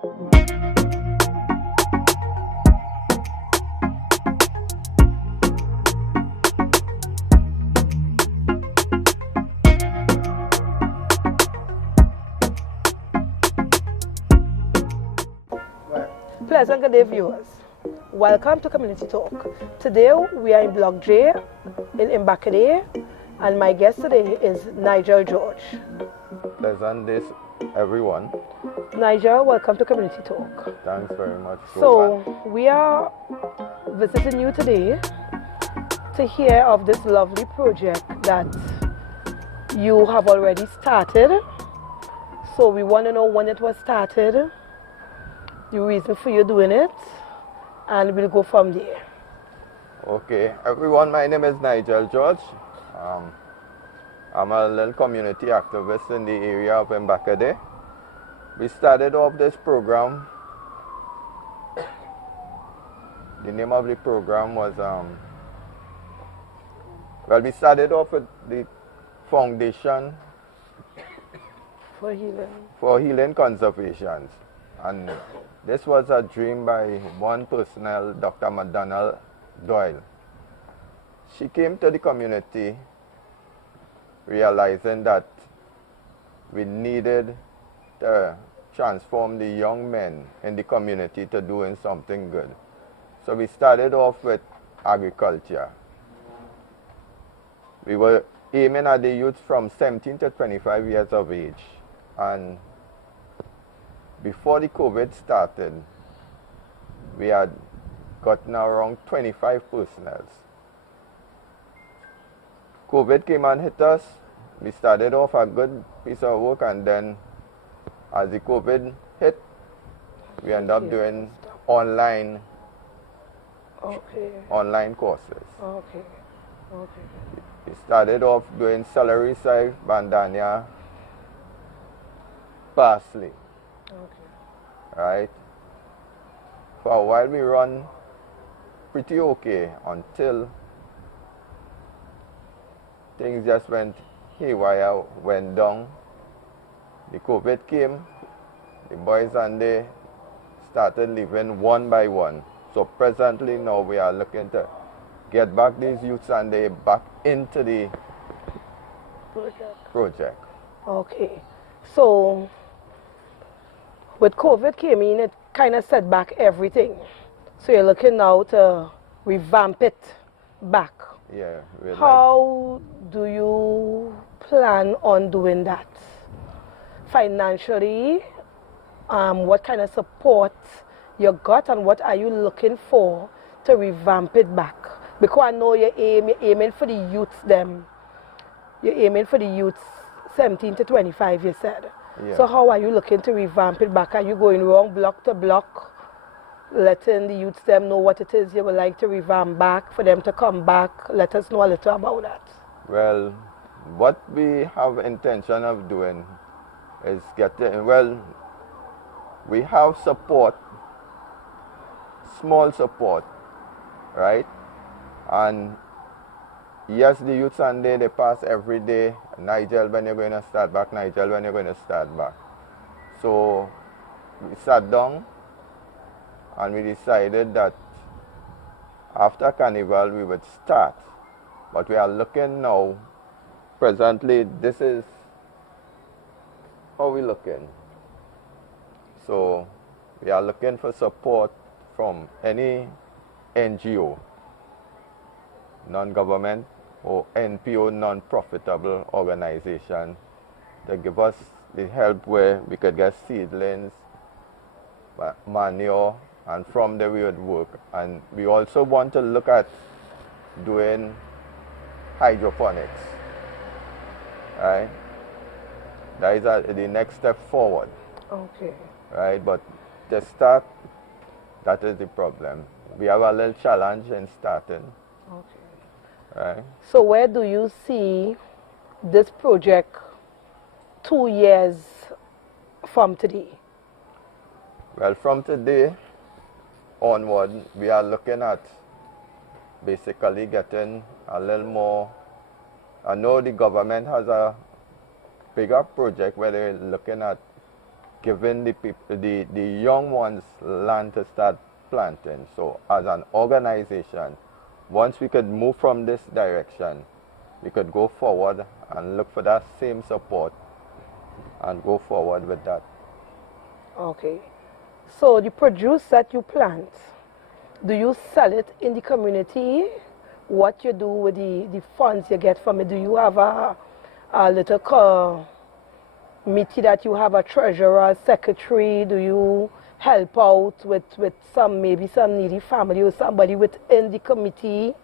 Pleasant good day, viewers. Welcome to Community Talk. Today we are in Block J in Embacadere, and my guest today is Nigel George. Pleasant day, everyone. Nigel, welcome to Community Talk. Thanks very much. So we are visiting you today to hear of this lovely project that you have already started. So we want to know when it was started, the reason for you doing it, and we'll go from there. Okay, everyone, my name is Nigel George. I'm a little community activist in the area of Embacadere. We started off this program. The name of the program was, well, we started off with the Foundation For Healing Conservation. And this was a dream by one personnel, Dr. McDonald Doyle. She came to the community realizing that we needed to transform the young men in the community to doing something good. So we started off with agriculture. We were aiming at the youth from 17 to 25 years of age. And before the COVID started, we had gotten around 25 personnel. COVID came and hit us. We started off a good piece of work, and then as the COVID hit, we ended up doing online courses. We started off doing celery side, bandania, parsley. Right? For a while we run pretty okay until things just went haywire, went down. The COVID came, the boys and they started leaving one by one. So presently now we are looking to get back these youths and they back into the project. Okay. So with COVID came in, it kind of set back everything. So you're looking now to revamp it back. Yeah. How do you plan on doing that? Financially, what kind of support you got, and what are you looking for to revamp it back? Because I know you're aiming for the youths them. You're aiming for the youths 17 to 25, you said. Yeah. So how are you looking to revamp it back? Are you going wrong block to block, letting the youths them know what it is you would like to revamp back, for them to come back? Let us know a little about that. Well, what we have intention of doing is getting, well, we have support, small support, right? And yes, the youth Sunday, they pass every day. Nigel, when you're going to start back? Nigel, when you're going to start back? So we sat down and we decided that after Carnival we would start. But we are looking now, presently, this is how we're looking. So we are looking for support from any NGO, non-government, or NPO, non-profitable organization, to give us the help where we could get seedlings, manure, and from there we would work. And we also want to look at doing hydroponics, right? That is the next step forward. Okay. Right, but to start, that is the problem. We have a little challenge in starting. Okay. Right. So where do you see this project 2 years from today? Well, from today onward, we are looking at basically getting a little more. I know the government has a bigger project where they're looking at giving the young ones land to start planting. So as an organization, once we could move from this direction, we could go forward and look for that same support and go forward with that. Okay. So the produce that you plant, do you sell it in the community? What you do with the funds you get from it? Do you have a little committee that you have, a treasurer, secretary? Do you help out with maybe some needy family or somebody within the community?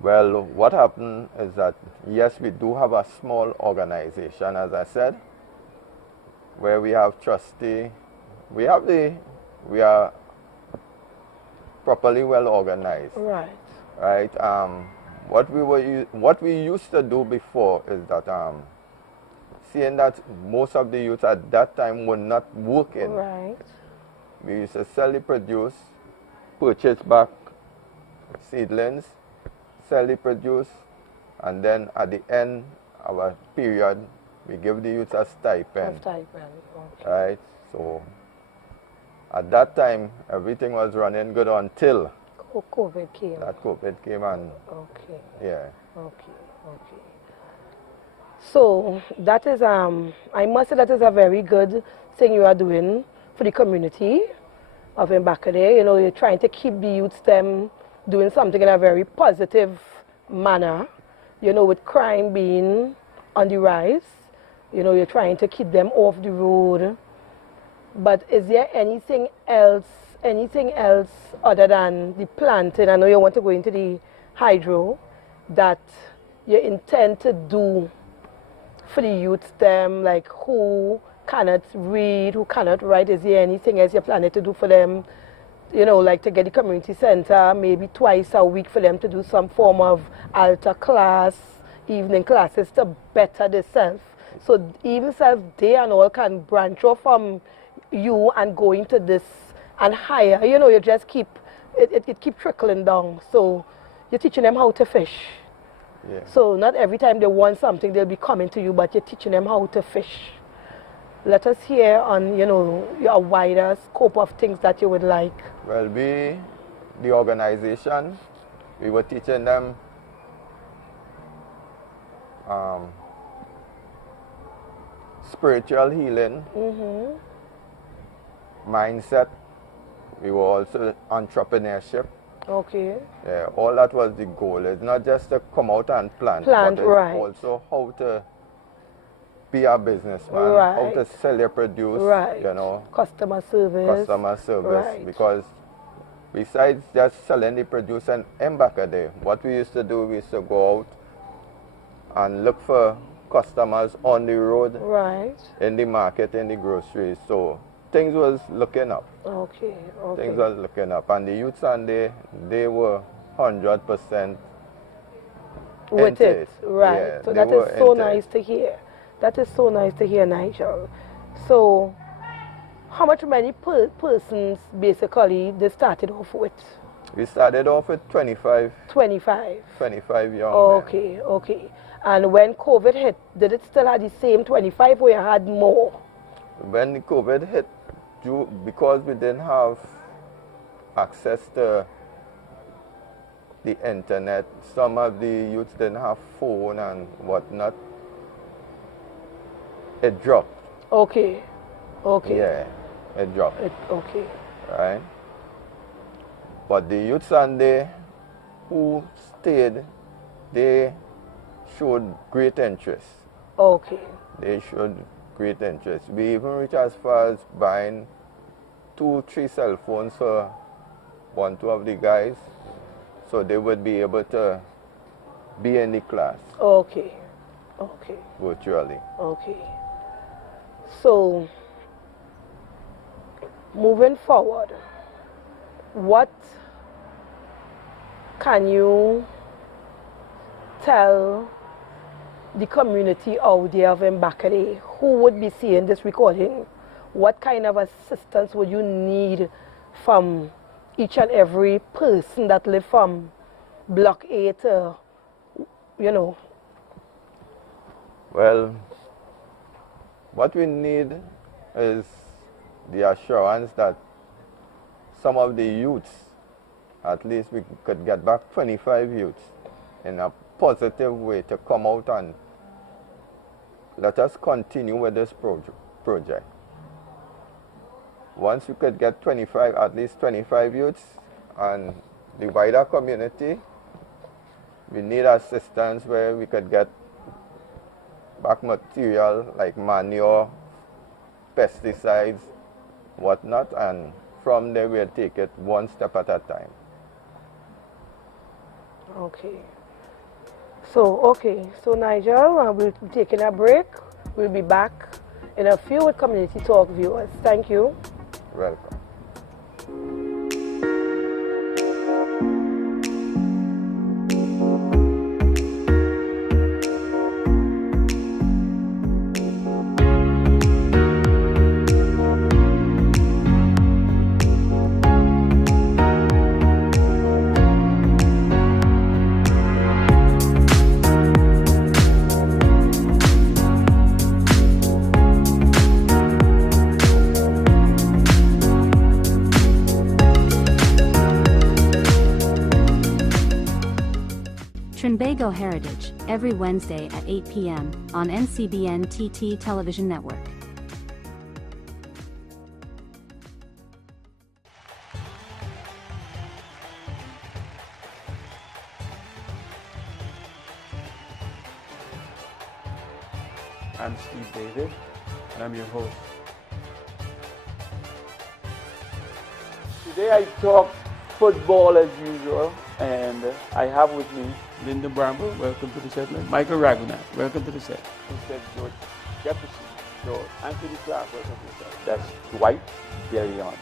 Well, what happened is that, yes, we do have a small organization, as I said, where we have trustee. We are properly well organized. Right. Right. What we used to do before is that, seeing that most of the youth at that time were not working, right, we used to sell the produce, purchase back seedlings, sell the produce, and then at the end of a period, we give the youth a stipend. Okay. Right. So at that time, everything was running good until COVID came. That COVID came and okay. Yeah. Okay. So that is I must say that is a very good thing you are doing for the community of Embacadere. You know, you're trying to keep the youths them doing something in a very positive manner. You know, with crime being on the rise, you know, you're trying to keep them off the road. But is there anything else other than the planting? I know you want to go into the hydro, that you intend to do for the youths them, like who cannot read, who cannot write? Is there anything else you're planning to do for them? You know, like to get the community center maybe twice a week for them to do some form of altar class, evening classes to better themselves. So even self they and all can branch off from you and go into this and higher. You know, you just keep it keep trickling down. So you're teaching them how to fish. Yeah. So not every time they want something they'll be coming to you, but you're teaching them how to fish. Let us hear on, you know, your wider scope of things that you would like. Well, the organization, we were teaching them spiritual healing, mindset. We were also entrepreneurship. Okay. Yeah, all that was the goal. It's not just to come out and plant, but it's right, also how to be a businessman, right, how to sell your produce, right, you know. Customer service. Right. Because besides just selling the produce in Embacadere, what we used to do, we used to go out and look for customers on the road, right, in the market, in the groceries. So things was looking up. Okay. Things was looking up. And the youths and they were 100% with it. Right. Yeah, so that is so nice to hear. That is so nice to hear, Nigel. So how many persons basically they started off with? We started off with 25. 25? 25 young men. Okay. And when COVID hit, did it still have the same 25 or you had more? When the COVID hit, because we didn't have access to the internet, some of the youths didn't have phone and whatnot, it dropped. Okay. Yeah, it dropped. Okay. Right? But the youths and they who stayed, they showed great interest. Okay. They showed great interest. We even reached as far as buying 2-3 cell phones for 1-2 of the guys, so they would be able to be in the class. Okay. Virtually. Okay. So, moving forward, what can you tell the community out there of Embacadere who would be seeing this recording? What kind of assistance would you need from each and every person that live from Block A to, you know? Well, What we need is the assurance that some of the youths, at least we could get back 25 youths in a positive way to come out and let us continue with this project. Once we could get 25, at least 25 youths, and the wider community, we need assistance where we could get back material like manure, pesticides, whatnot, and from there we'll take it one step at a time. Okay. So Nigel, we'll be taking a break. We'll be back in a few with Community Talk viewers. Thank you. Welcome. Trinbago Heritage, every Wednesday at 8 p.m. on NCBNTT Television Network. I'm Steve David, and I'm your host. Today I talk football as usual, and I have with me Linda Bramble, welcome to the set. Michael Ragunac, welcome to the set. Instead George Jefferson, George Anthony Clark, welcome to the set. That's Dwight DeLeon.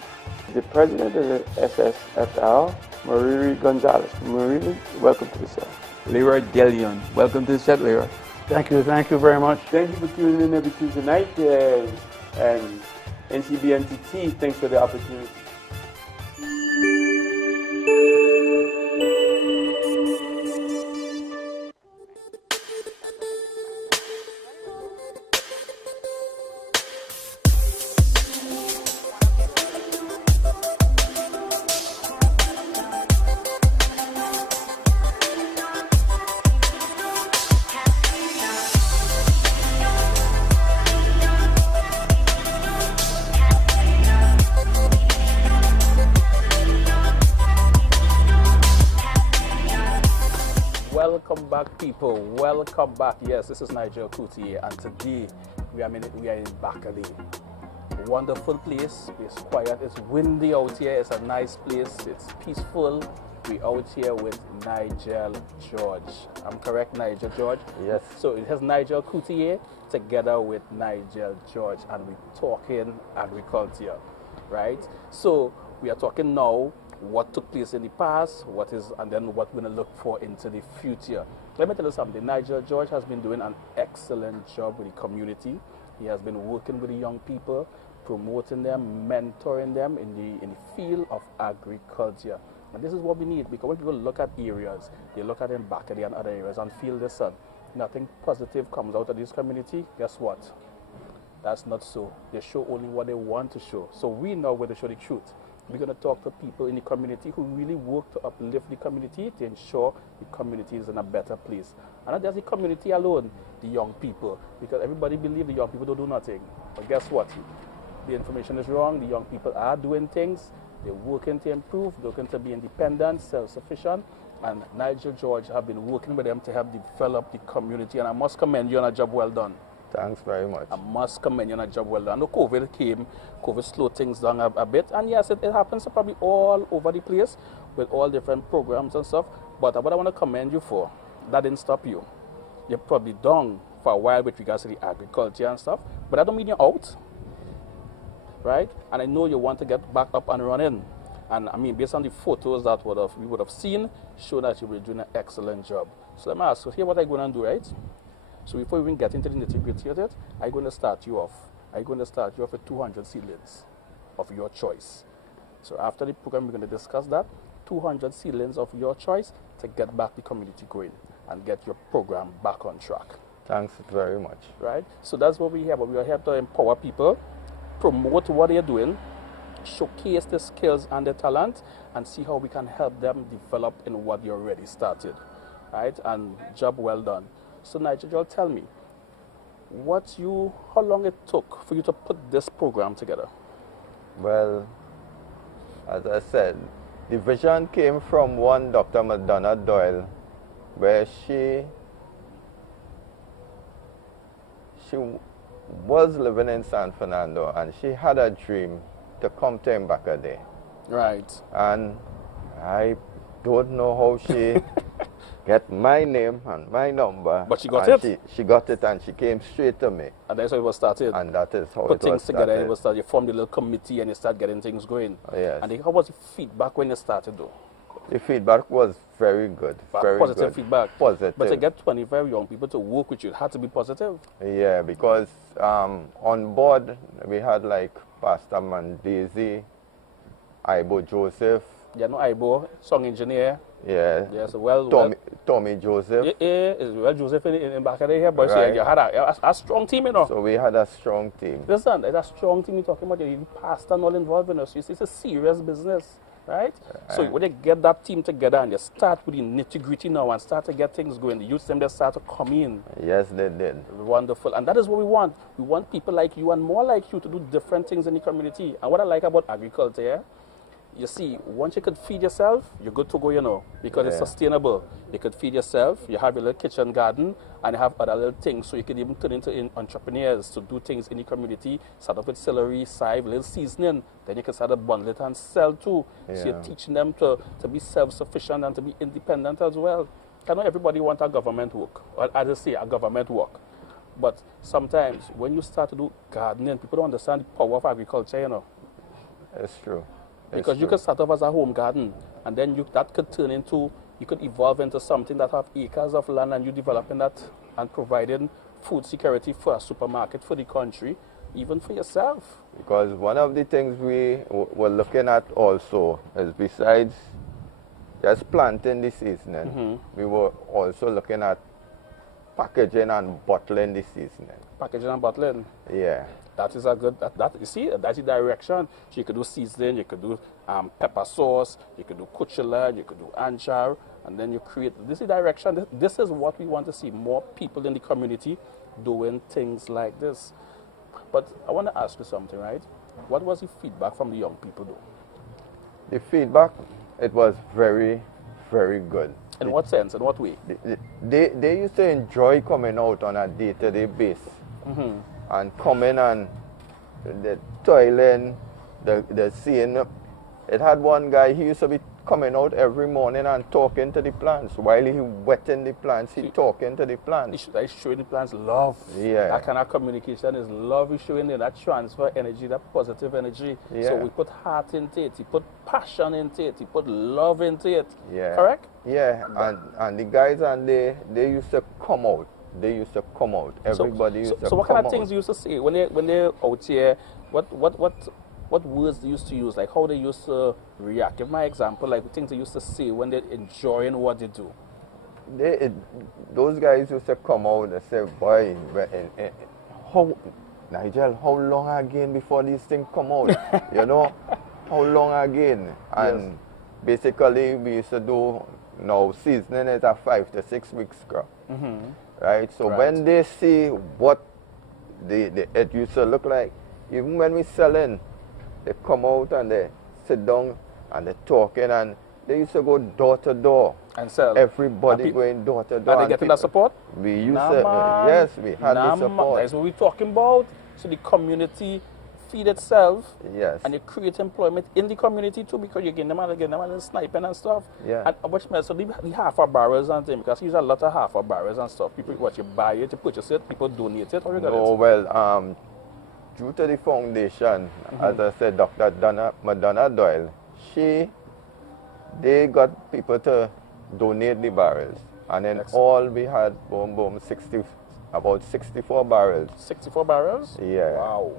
The president of the SS et al., Mariri Gonzalez. Mariri, welcome to the set. Leroy DeLeon, welcome to the set, Leroy. Thank you very much. Thank you for tuning in every Tuesday night, and NCBNTT, thanks for the opportunity. Welcome back, people. Welcome back. Yes, this is Nigel Couttier, and today we are in Embacadere. Wonderful place. It's quiet. It's windy out here. It's a nice place. It's peaceful. We're out here with Nigel George. I'm correct, Nigel George? Yes. So it has Nigel Couttier together with Nigel George, and we're talking agriculture, right? So we are talking now what took place in the past, and then what we're going to look for into the future. Let me tell you something. Nigel George has been doing an excellent job with the community. He has been working with the young people, promoting them, mentoring them in the field of agriculture. And this is what we need, because when people look at areas, they look at Embacadere and other areas and feel this, nothing positive comes out of this community. Guess what? That's not so. They show only what they want to show. So we know where to show the truth. We're going to talk to people in the community who really work to uplift the community, to ensure the community is in a better place. And not just the community alone, the young people. Because everybody believes the young people don't do nothing. But guess what? The information is wrong. The young people are doing things. They're working to improve, looking to be independent, self-sufficient. And Nigel George have been working with them to help develop the community. And I must commend you on a job well done. Thanks very much. I must commend you on a job well done. I know COVID came, COVID slowed things down a bit, and yes, it happens probably all over the place with all different programs and stuff, but what I want to commend you for, that didn't stop you. You're probably down for a while with regards to the agriculture and stuff, but I don't mean you're out, right? And I know you want to get back up and running, and I mean, based on the photos that we would have seen, show that you were doing an excellent job. So let me ask you, here what I'm going to do, right? So before we even get into the nitty-gritty of it, I'm going to start you off. I'm going to start you off with 200 seedlings of your choice. So after the program, we're going to discuss that. 200 seedlings of your choice to get back the community going and get your program back on track. Thanks very much. Right? So that's what we have. We are here to empower people, promote what they're doing, showcase their skills and their talent, and see how we can help them develop in what you already started. Right? And job well done. So Nigel George, tell me, how long it took for you to put this program together? Well, as I said, the vision came from one Dr. Madonna Doyle, where she was living in San Fernando, and she had a dream to come to Embacadere. Right. And I don't know how she get my name and my number. But she got it? She got it, and she came straight to me. And that's how it was started. And that is how Put it was things together, started. it was started. You formed a little committee and you start getting things going. Yes. And how was the feedback when you started though? The feedback was very good. Very positive good. feedback. Positive. But to get 25 young people to work with you, it had to be positive. Yeah, because on board we had like Pastor Mandezi, Ibo Joseph. You know Ibo, song engineer. Yeah. Yes, Tommy Joseph. Yeah, Joseph in Embacadere here, but Right. you had a strong team, you know. So we had a strong team. Listen, it's a strong team you're talking about. You need pastor and all involved in us. It's a serious business, right? So when you get that team together and you start with the nitty-gritty now and start to get things going, the youth them, they start to come in. Yes, they did. Wonderful. And that is what we want. We want people like you and more like you to do different things in the community. And what I like about agriculture, you see, once you could feed yourself, you're good to go, you know, because it's sustainable. You could feed yourself, you have your little kitchen garden, and you have other little things, so you could even turn into entrepreneurs to do things in the community, start off with celery, chive, little seasoning, then you can start to bundle it and sell too. So you're teaching them to be self-sufficient and to be independent as well. I know everybody wants a government work, or as I say, a government work. But sometimes when you start to do gardening, people don't understand the power of agriculture, you know. It's true. Because you could start off as a home garden, and then that could turn into, you could evolve into something that have acres of land, and you developing that and providing food security for a supermarket for the country, even for yourself. Because one of the things we were looking at also is besides just planting the seasoning, we were also looking at packaging and bottling the seasoning. Packaging and bottling. Yeah. That is a good, you see, that's the direction. So you could do seasoning, you could do pepper sauce, you could do Couttier, you could do anchor, and then you create, this is the direction. This is what we want to see, more people in the community doing things like this. But I want to ask you something, right? What was the feedback from the young people though? The feedback, it was very, very good. In what sense, in what way? They used to enjoy coming out on a day-to-day basis. And coming and the toiling, the seeing. It had one guy, he used to be coming out every morning and talking to the plants. While he wetting the plants, he talking to the plants. He's showing the plants love. Yeah. That kind of communication is love. He's showing them that transfer energy, that positive energy. Yeah. So we put heart into it, he put passion into it, he put love into it. Yeah. Correct? Yeah, and the guys, and they used to come out. They used to come out. Everybody used to come out. So what kind of things you used to say when they're out here? What words they used to use? Like how they used to react? Give my example, like things they used to say when they're enjoying what they do. Those guys used to come out and say, boy, Nigel, how long again before these things come out? You know, how long again? And basically we used to do, now seasoning is a 5 to 6 weeks crop. Right? So when they see what it used to look like, even when we selling, they come out and they sit down and they're talking, and they used to go door to door and sell. Everybody going door to door. And they getting that support? We used to, yes, we had the support. That's what we're talking about. So the community feed itself. Yes. And you create employment in the community too, because you get them a little sniping and stuff. Yeah. And which means so the half of barrels and things, because there's a lot of half of barrels and stuff. People you buy it, you purchase it, people donate it, or you got it? Well, due to the foundation, as I said, Dr. Madonna Doyle, they got people to donate the barrels. And then all we had, about 64 barrels. 64 barrels? Yeah. Wow.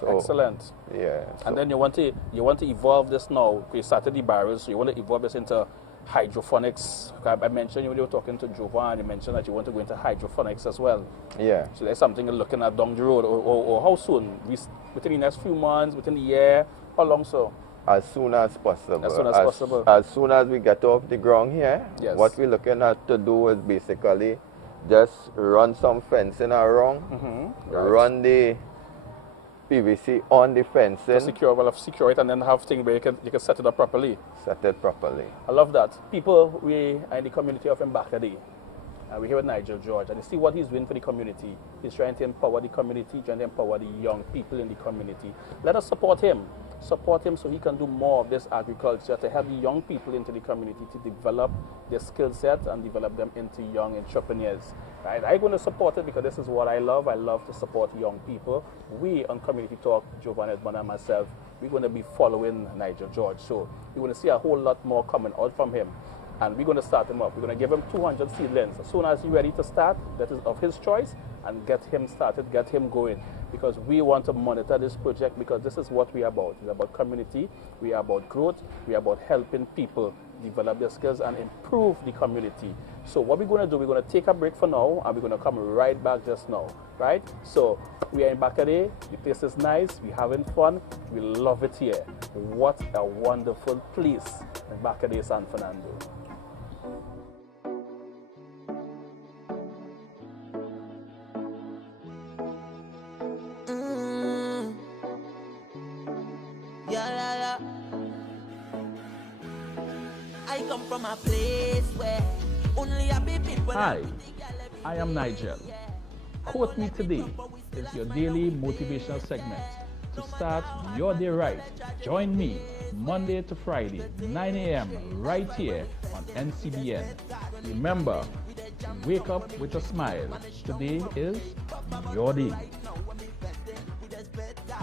So, excellent. Yeah. And then you want to evolve this now. You started the barrels, so you want to evolve this into hydroponics. I mentioned when you were talking to Jovan, you mentioned that you want to go into hydroponics as well. Yeah. So there's something you're looking at down the road, or how soon? Within the next few months, within the year? How long so? As soon as possible. As soon as possible. As soon as we get off the ground here, Yes. what we're looking at to do is basically just run some fencing around, Right. run the PVC on the fencing, Secure it, and then have things where you can set it up properly. set it properly. I love that. People, we are in the community of Embacadere, and we're here with Nigel George, and you see what he's doing for the community. He's trying to empower the community, trying to empower the young people in the community. Let us support him. Support him so he can do more of this agriculture to help the young people into the community to develop their skill set and develop them into young entrepreneurs. Right? I'm going to support it because this is what I love. I love to support young people. We on Community Talk, Jovan, Edmond, and myself, we're going to be following Nigel George. So we're going to see a whole lot more coming out from him. And we're going to start him up. We're going to give him 200 seedlings. As soon as he's ready to start, that is of his choice, and get him started, get him going. Because we want to monitor this project, because this is what we are about. It's about community, we are about growth, we are about helping people develop their skills and improve the community. So what we're going to do, we're going to take a break for now, and we're going to come right back just now, right? So we are in Embacadere, the place is nice, we're having fun, we love it here. What a wonderful place, Embacadere, San Fernando. I come from a place where only happy people. Hi, I am Nigel. Quote Me Today is your daily motivational segment to start your day right. Join me Monday to Friday, 9 a.m. right here on NCBN. Remember, wake up with a smile. Today is your day.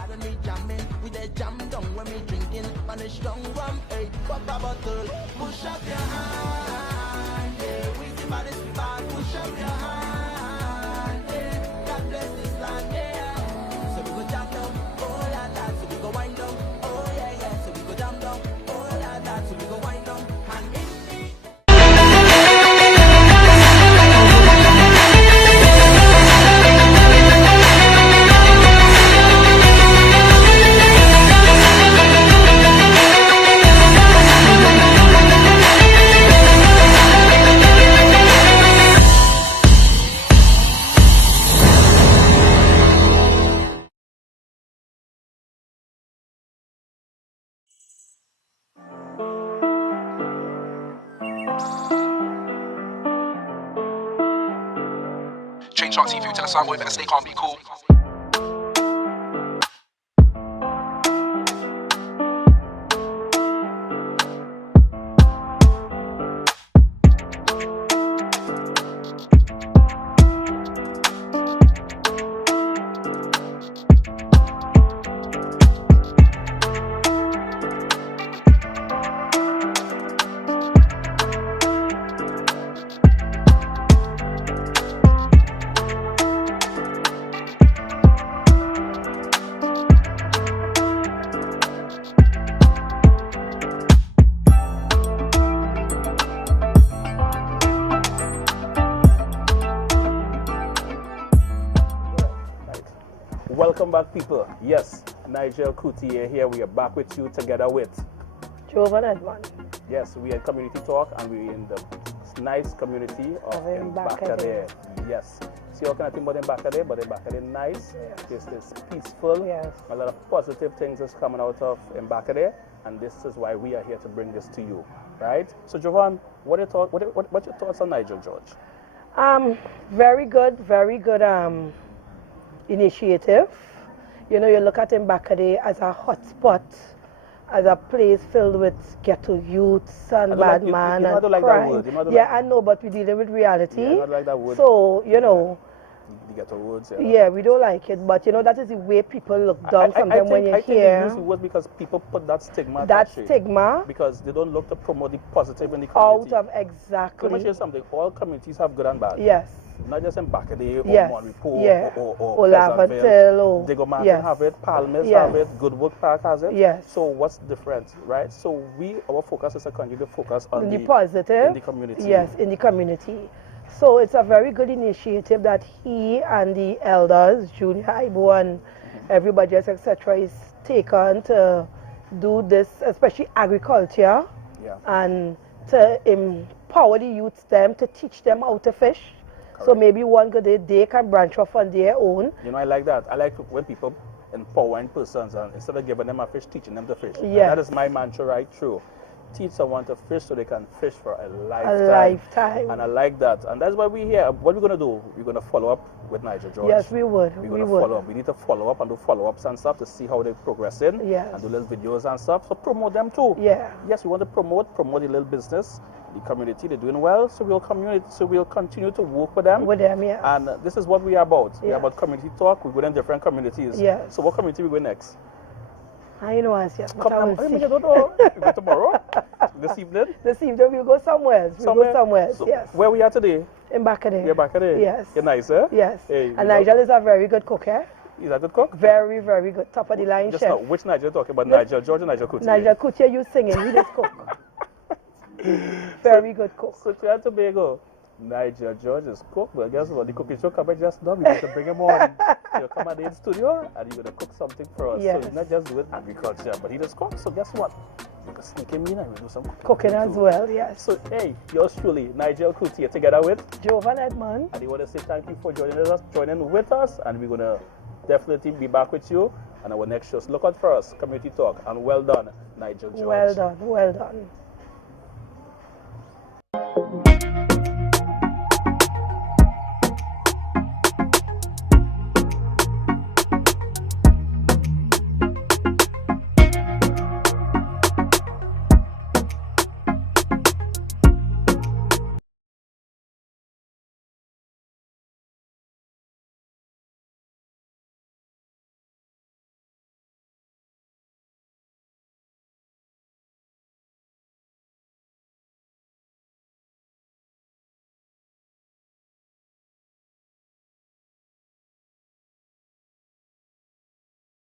When we jamming, we dey jam down when we drinking on a strong rum, hey, pop a bottle, push up your hand, yeah, we see bodies we bad, push up your hand, yeah, God bless this land, yeah, so we go jam down, oh la la, so we go wind down, oh yeah yeah, so we go jam down, oh la la, so we go wind down, and in the Change on TV, tell us sound boy better stay calm, be cool. Welcome back, people. Yes, Nigel Couttier here. We are back with you together with, Jovan Edmond. yes, we are Community Talk, and we're in the nice community of Embacadere. Embacadere. Yes. See how can I think about Embacadere? But Embacadere nice. Yes. It's peaceful. Yes. A lot of positive things is coming out of Embacadere, and this is why we are here to bring this to you, right? So, Jovan, what's your thoughts on Nigel George? Very good initiative. You know, you look at Embacadere as a hotspot, as a place filled with ghetto youths and bad man and like that crime. word. Yeah, I know, but we're dealing with reality. Yeah, I don't like that word. So, you know, The ghetto words. Yeah, we don't like it, but you know that is the way people look down sometimes when you I think they hear use the words because people put that stigma. that attached to it. stigma Because they don't look to promote the positive in the out community. of Let me exactly. tell you something. All communities have good and bad. Yes. Not just Embacadere Yes. or Monrepo Yeah. or Or Laventille or Digo Martin yes. have it, Palmes Yes. have it, Goodwood Park has it. Yes. So what's different, right? So our focus is to continue to focus on the positive in the community. Yes, in the community. So it's a very good initiative that he and the elders, Junior Ibo and everybody else, etc., is taken to do this, especially agriculture, Yeah. and to empower the youths them to teach them how to fish. So Correct. maybe one good day they can branch off on their own. You know, I like that. I like when people empowering persons and instead of giving them a fish, teaching them to fish. And Yes. that is my mantra right through. Teach someone to fish so they can fish for a lifetime. A lifetime. And I like that. And that's why we're here. What we're going to do, we're going to follow up with Nigel George. Yes, we would. We're We going to would. follow up. We need to follow up and do follow-ups and stuff to see how they're progressing. Yes. And do little videos and stuff. So promote them too. Yeah. Yes, we want to promote the little business, the community. They're doing well. So we'll continue to work with them. With them, yes. And this is what we are about. We're Yeah. about community talk. We go in different communities. Yes. So what community we go next? I know as yet, but Come I on, will see. I don't know. We go tomorrow? This evening? This evening we'll go somewhere. We'll go somewhere. So Yes. where we are today? Embacadere. We're back at it. Yes. You're nice, eh? Yes. Hey, And Nigel is a very good cook, eh? He's a good cook? Very, very good. Top of the line Just chef. now, which Nigel talking about? Nigel George or Nigel Couttier? Nigel Couttier, you singing. He just cook. Very good cook. So Trinidad and Tobago, Nigel George is cook, but guess what? The cooking show coming just now. We have to bring him on. He'll come at the studio and he's going to cook something for us. Yes. So he's not just doing agriculture, but he just cooks. So guess what? We can sneak him in and we do some Cooking as too. well, yes. So hey, yours truly, Nigel Couttier, together with Jovan Edmond. and I want to say thank you for joining with us, and we're gonna definitely be back with you on our next shows. Look out for us, Community Talk, and well done, Nigel George. Well done, well done.